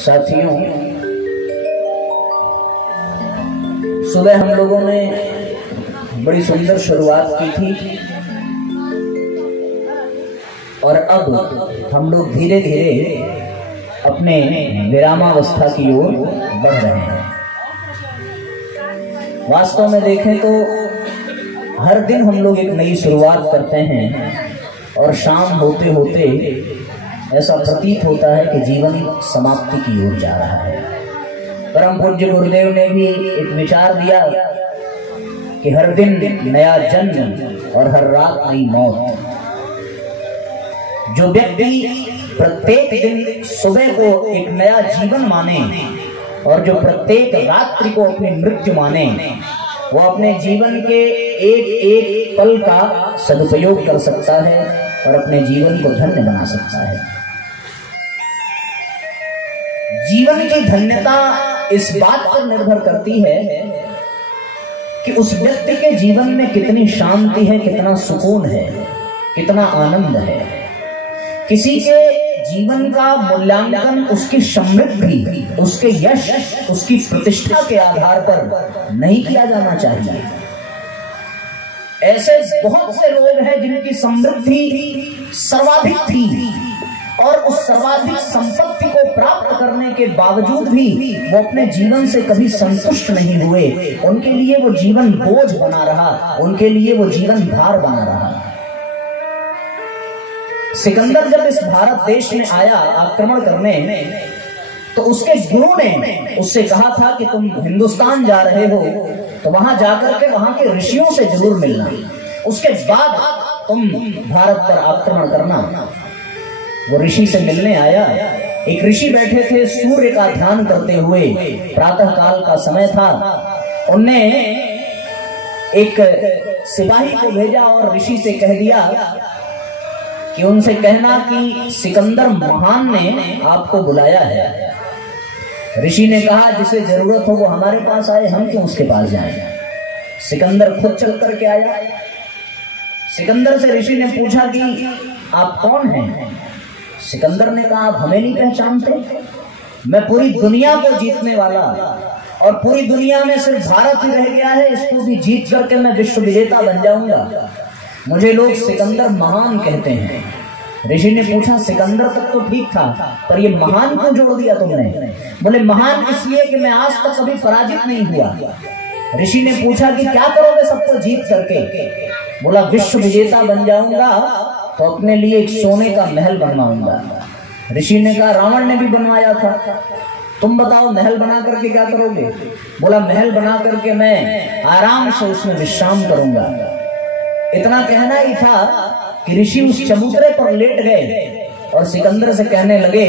साथियों, सुबह हम लोगों ने बड़ी सुंदर शुरुआत की थी और अब हम लोग धीरे धीरे अपने विरामावस्था की ओर बढ़ रहे हैं। वास्तव में देखें तो हर दिन हम लोग एक नई शुरुआत करते हैं और शाम होते होते ऐसा प्रतीत होता है कि जीवन समाप्ति की ओर जा रहा है। परम पूज्य गुरुदेव ने भी एक विचार दिया कि हर दिन नया जन्म और हर रात नई मौत। जो व्यक्ति प्रत्येक दिन सुबह को एक नया जीवन माने और जो प्रत्येक रात्रि को अपनी मृत्यु माने, वो अपने जीवन के एक एक पल का सदुपयोग कर सकता है और अपने जीवन को धन्य बना सकता है। जीवन की धन्यता इस बात पर निर्भर करती है कि उस व्यक्ति के जीवन में कितनी शांति है, कितना सुकून है, कितना आनंद है। किसी के जीवन का मूल्यांकन उसकी समृद्धि, उसके यश, उसकी प्रतिष्ठा के आधार पर नहीं किया जाना चाहिए। ऐसे बहुत से लोग हैं जिनकी समृद्धि सर्वाधिक थी और उस सर्वाधिक संपत्ति को प्राप्त करने के बावजूद भी वो अपने जीवन से कभी संतुष्ट नहीं हुए। उनके लिए वो जीवन बोझ बना रहा, उनके लिए वो जीवन भार बना रहा। सिकंदर जब इस भारत देश में आया आक्रमण करने, तो उसके गुरु ने उससे कहा था कि तुम हिंदुस्तान जा रहे हो तो वहां जाकर के वहां के ऋषियों से जरूर मिलना, उसके बाद तुम भारत पर आक्रमण करना। वो ऋषि से मिलने आया। एक ऋषि बैठे थे सूर्य का ध्यान करते हुए, प्रातः काल का समय था। उनने एक सिपाही को भेजा और ऋषि से कह दिया कि उनसे कहना कि सिकंदर महान ने आपको बुलाया है। ऋषि ने कहा जिसे जरूरत हो वो हमारे पास आए, हम क्यों उसके पास जाएं। सिकंदर खुद चल करके आया। सिकंदर से ऋषि ने पूछा कि आप कौन हैं। सिकंदर ने कहा आप हमें नहीं पहचानते, मैं पूरी दुनिया को जीतने वाला और पूरी दुनिया में सिर्फ भारत ही रह गया है, इसको भी जीत करके मैं विश्व विजेता बन जाऊंगा। मुझे लोग सिकंदर महान कहते हैं। ऋषि ने पूछा सिकंदर तक तो ठीक था, पर ये महान क्यों जोड़ दिया तुमने। बोले महान इसलिए कि मैं आज तक कभी पराजित नहीं हुआ। ऋषि ने पूछा कि क्या करोगे सबको जीत करके। बोला विश्व विजेता बन जाऊंगा तो अपने लिए एक सोने का महल बनवाऊंगा। ऋषि ने कहा रावण ने भी बनवाया था, तुम बताओ महल बना करके क्या करोगे। बोला महल बना करके मैं आराम से उसमें विश्राम करूंगा। इतना कहना ही था कि ऋषि उस चबूतरे पर लेट गए और सिकंदर से कहने लगे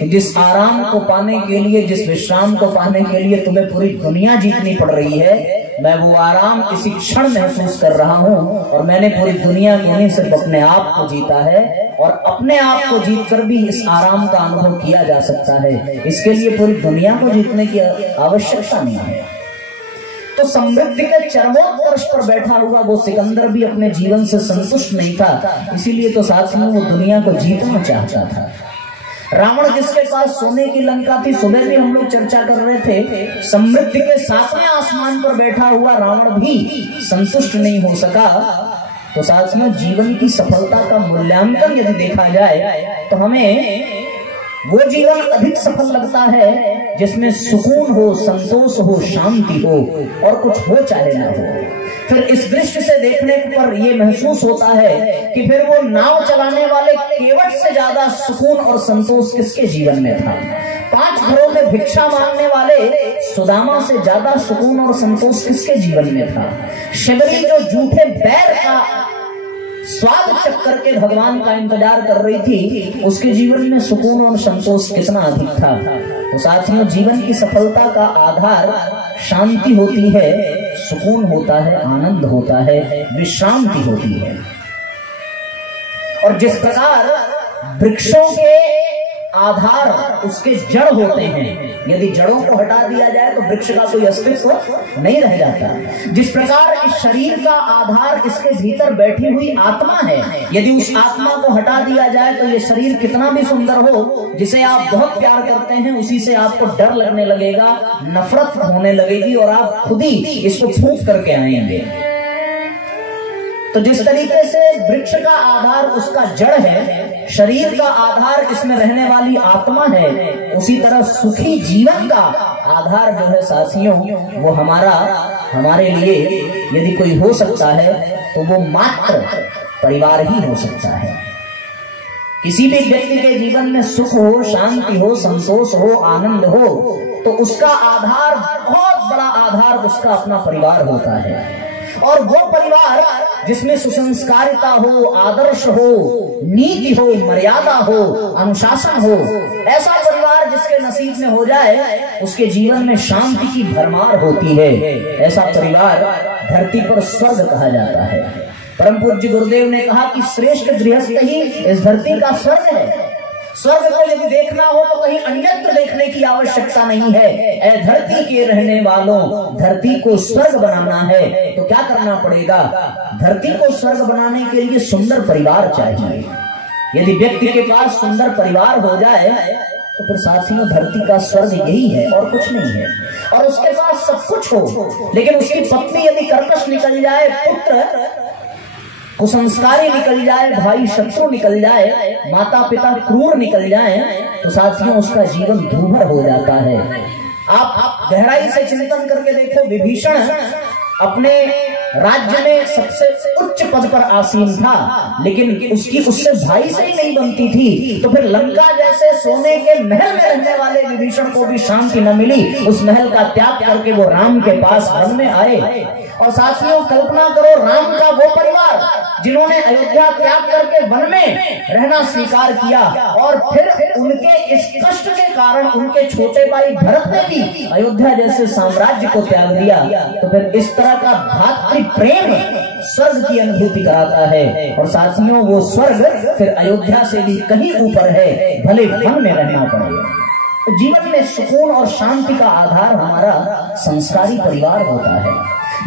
कि जिस आराम को पाने के लिए, जिस विश्राम को पाने के लिए तुम्हें पूरी दुनिया जीतनी पड़ रही है, मैं वो आराम इसी क्षण महसूस कर रहा हूं और मैंने पूरी दुनिया को नहीं सिर्फ अपने आप को जीता है और अपने आप को जीत कर भी इस आराम का अनुभव किया जा सकता है। इसके लिए पूरी दुनिया को जीतने की आवश्यकता नहीं है। तो समृद्धि के चरमोत्कर्ष पर बैठा हुआ वो सिकंदर भी अपने जीवन से संतुष्ट नहीं था, इसीलिए तो साथ में वो दुनिया को जीतना चाहता था। रावण जिसके पास सोने की लंका थी, सुबह भी हम लोग चर्चा कर रहे थे, समृद्धि के 7वें आसमान पर बैठा हुआ रावण भी संतुष्ट नहीं हो सका। तो साथ में जीवन की सफलता का मूल्यांकन यदि देखा जाए तो हमें वो जीवन अधिक सफल लगता है जिसमें सुकून हो, संतोष हो, शांति हो और कुछ हो चाहे ना हो। फिर इस दृष्टि से देखने पर यह महसूस होता है कि फिर वो नाव चलाने वाले केवट से ज्यादा सुकून और संतोष किसके जीवन में था। 5 घरों में भिक्षा मांगने वाले सुदामा से ज्यादा सुकून और संतोष किसके जीवन में था। शबरी जो झूठे बैर का स्वाद चख करके भगवान का इंतजार कर रही थी, उसके जीवन में सुकून और संतोष कितना अधिक था। तो साथियों, जीवन की सफलता का आधार शांति होती है, सुकून होता है, आनंद होता है, विश्रांति होती है। और जिस प्रकार वृक्षों के आधार, उसके जड़ होते हैं। यदि जड़ों को हटा दिया जाए तो वृक्ष का कोई अस्तित्व नहीं रह जाता। जिस प्रकार इस शरीर का आधार इसके भीतर बैठी हुई आत्मा है, यदि उस आत्मा को हटा दिया जाए तो ये शरीर कितना भी सुंदर हो, जिसे आप बहुत प्यार करते हैं, उसी से आपको डर लगने लगेगा, नफरत होने लगेगी और आप खुद ही इसको फूंक करके आएंगे। तो जिस तरीके से वृक्ष का आधार उसका जड़ है, शरीर का आधार इसमें रहने वाली आत्मा है, उसी तरह सुखी जीवन का आधार जो है साथियों, वो हमारे लिए यदि कोई हो सकता है तो वो मात्र परिवार ही हो सकता है। किसी भी व्यक्ति के जीवन में सुख हो, शांति हो, संतोष हो, आनंद हो, तो उसका आधार, बहुत बड़ा आधार उसका अपना परिवार होता है। और वो परिवार जिसमें सुसंस्कारिता हो, आदर्श हो, नीति हो, मर्यादा हो, अनुशासन हो, ऐसा परिवार जिसके नसीब में हो जाए, उसके जीवन में शांति की भरमार होती है। ऐसा परिवार धरती पर स्वर्ग कहा जाता है। परम पूज्य गुरुदेव ने कहा कि श्रेष्ठ गृहस्थ ही इस धरती का स्वर्ग है। स्वर्ग को यदि देखना हो तो कहीं अन्यत्र देखने की आवश्यकता नहीं है। ऐ धरती के रहने वालों, धरती को स्वर्ग बनाना है तो क्या करना पड़ेगा? धरती को स्वर्ग बनाने के लिए सुंदर परिवार चाहिए। यदि व्यक्ति के पास सुंदर परिवार हो जाए तो फिर साथियों धरती का स्वर्ग यही है और कुछ नहीं है। और उसके पास सब कुछ हो, लेकिन उसकी पत्नी यदि कर्कश निकल जाए, पुत्र कुसंस्कारी निकल जाए, भाई शत्रु निकल जाए, माता पिता क्रूर निकल जाए, तो साथियों उसका जीवन दूभर हो जाता है। आप गहराई से चिंतन करके देखो, विभीषण अपने राज्य में सबसे उच्च पद पर आसीन था, लेकिन उससे भाई से ही नहीं बनती थी। तो फिर लंका जैसे सोने के महल में रहने वाले विभीषण को भी शांति न मिली। उस महल का त्याग करके वो राम के पास वन में आए। और साथियों कल्पना करो, राम का वो परिवार जिन्होंने अयोध्या त्याग करके वन में रहना स्वीकार किया, और फिर उनके इस कष्ट के कारण उनके छोटे भाई भरत ने भी अयोध्या जैसे साम्राज्य को त्याग दिया। तो फिर इस तरह का भातृ प्रेम स्वर्ग की अनुभूति कराता है। और साथियों वो स्वर्ग फिर अयोध्या से भी कहीं ऊपर है, भले वन में रहना पड़े। जीवन में सुकून और शांति का आधार हमारा संस्कारी परिवार होता है,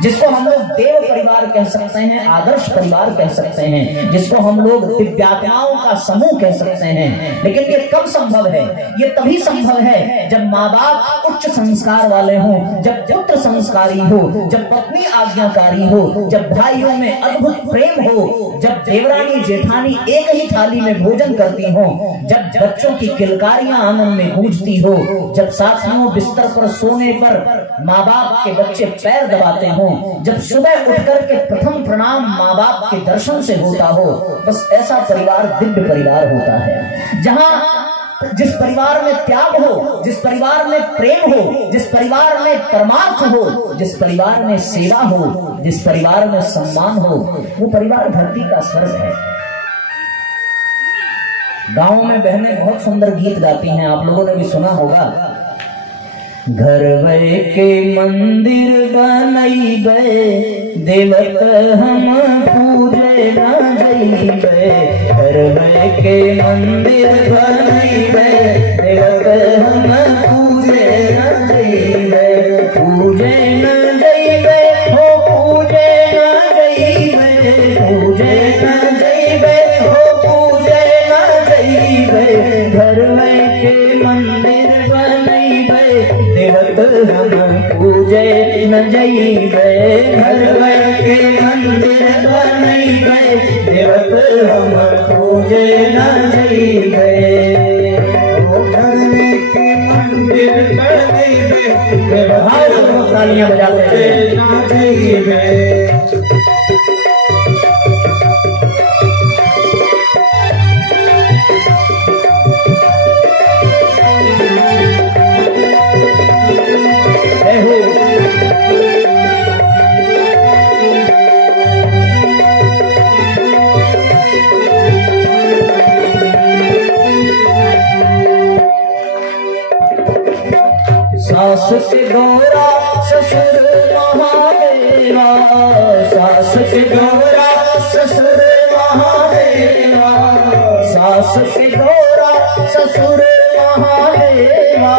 जिसको हम लोग देव परिवार कह सकते हैं, आदर्श परिवार कह सकते हैं, जिसको हम लोग दिव्यात्माओं का समूह कह सकते हैं। लेकिन ये कब संभव है? ये तभी संभव है जब माँ बाप उच्च संस्कार वाले हों, जब पुत्र संस्कारी हो, जब पत्नी आज्ञाकारी हो, जब भाइयों में अद्भुत प्रेम हो, जब देवरानी जेठानी एक ही थाली में भोजन करती हो, जब बच्चों की किलकारियां आंगन में गूंजती हो, जब साथियों बिस्तर पर सोने पर माँ बाप के बच्चे पैर दबाते हो, जब सुबह उठकर के प्रथम प्रणाम माँ बाप के दर्शन से होता हो, बस ऐसा परिवार दिव्य परिवार होता है। जहां जिस परिवार में त्याग हो, जिस परिवार में प्रेम हो, जिस परिवार में परमार्थ हो, जिस परिवार में सेवा हो, जिस परिवार में सम्मान हो, वो परिवार धरती का स्वर्ग है। गांव में बहनें बहुत सुंदर गीत गाती हैं, आप लोगों ने भी सुना होगा। घर वे के मंदिर बनैबे, देवत हम पूजे न जइबे। घर वे के मंदिर बनैबे, देवत हम पूजे न जइबे। पूजे न जइबे हो, पूजे न जइबे, पूजे न जइबे हो, पूजे न जइबे। घर वे के मंदिर देवत हम पूजे न जइबे। घर के मंदिर बनैबे, देवत हम पूजे न जइबे। घर के मंदिर बनैबे, तालियां बजाते न जइबे। सास के गौरा ससुर महादेवा, सास के गौरा ससुर महादेवा, सास के गौरा ससुर महादेवा,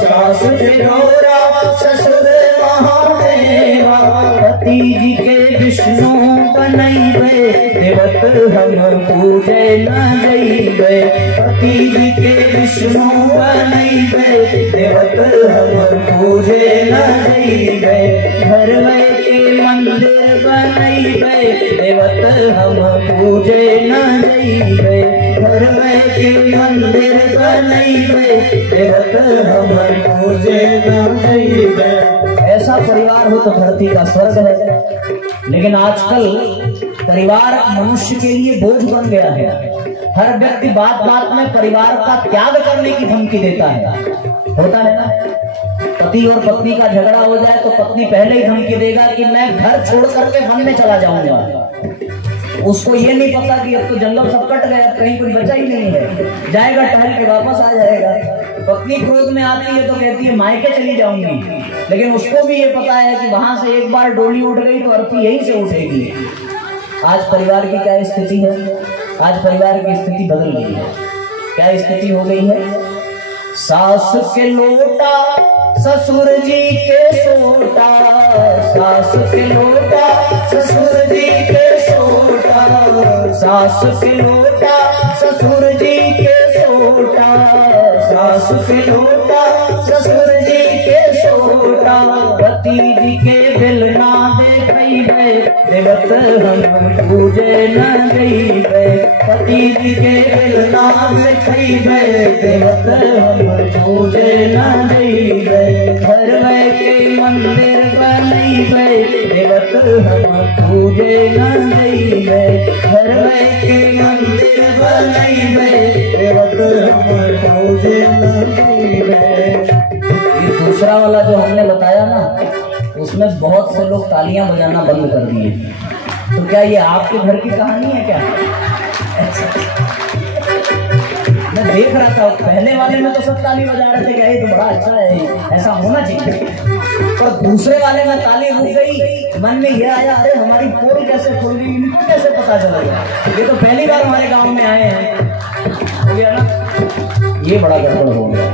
सास सिरोरा ससुर महादेवा। पति जी के विष्णु बनैबे, देवत हम पूजे न जइबे। पति जी के विष्णु बनैबे, देवत हम पूजे न जइबे। घर में के मंदिर बनैबे, देवत हम पूजे न जइबे। घर में के मंदिर बनैबे, देवत हम पूजे न जइबे। ऐसा परिवार हो तो धरती का स्वर्ग है। लेकिन आजकल परिवार मनुष्य के लिए बोझ बन गया है। हर व्यक्ति बात बात में परिवार का त्याग करने की धमकी देता है। होता है ना, पति और पत्नी का झगड़ा हो जाए तो पत्नी पहले ही धमकी देगा कि मैं घर छोड़ करके वन में चला जाऊंगा। उसको ये नहीं पता कि अब तो जंगल सब कट गया, कहीं कुछ बचा ही नहीं है, जाएगा टहल के वापस आ जाएगा। पत्नी क्रोध में आती है तो कहती है मायके चली जाऊंगी, लेकिन उसको भी ये पता है कि वहां से एक बार डोली उठ गई तो अर्थी यहीं से उठेगी। आज परिवार की क्या स्थिति है? आज परिवार की स्थिति बदल गई है। क्या स्थिति हो गई है? सास के लोटा ससुर जी के सोटा, सास के लोटा ससुर जी के सोटा। सास के लोटा ससुर जी के सोटा, सास के लोटा ससुर जी के सोटा। पति जी के बेलना देखैबे, देवत हम पूजे न जइबे। पति जी के बेलना देखैबे, देवत हम पूजे न जइबे। घर में के मंदिर बनैबे, देवत हम पूजे न जइबे। घर में के मंदिर बनैबे, देवत हम पूजे न जइबे। ये दूसरा वाला जो हमने बताया ना, उसमें बहुत से लोग तालियां बजाना बंद कर दिए। तो क्या ये आपके घर की कहानी है क्या? मैं देख रहा था पहले वाले में तो सब ताली बजा रहे थे कि ये तो बड़ा अच्छा है, ऐसा होना चाहिए। पर दूसरे वाले में ताली रुक गई, मन में ये आया अरे हमारी पोल कैसे खुल गई, इनको कैसे पता चलेगा? ये तो पहली बार हमारे गांव में आए हैं। हो गया ना, ये बड़ा गड़बड़ हो गया।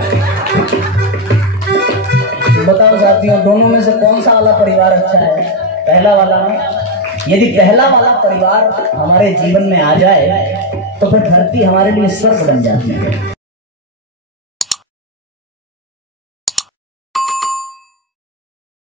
बताओ साथियों, दोनों में से कौन सा वाला परिवार अच्छा है? पहला वाला ना? यदि पहला वाला परिवार हमारे जीवन में आ जाए तो फिर धरती हमारे लिए स्वर्ग बन जाती है।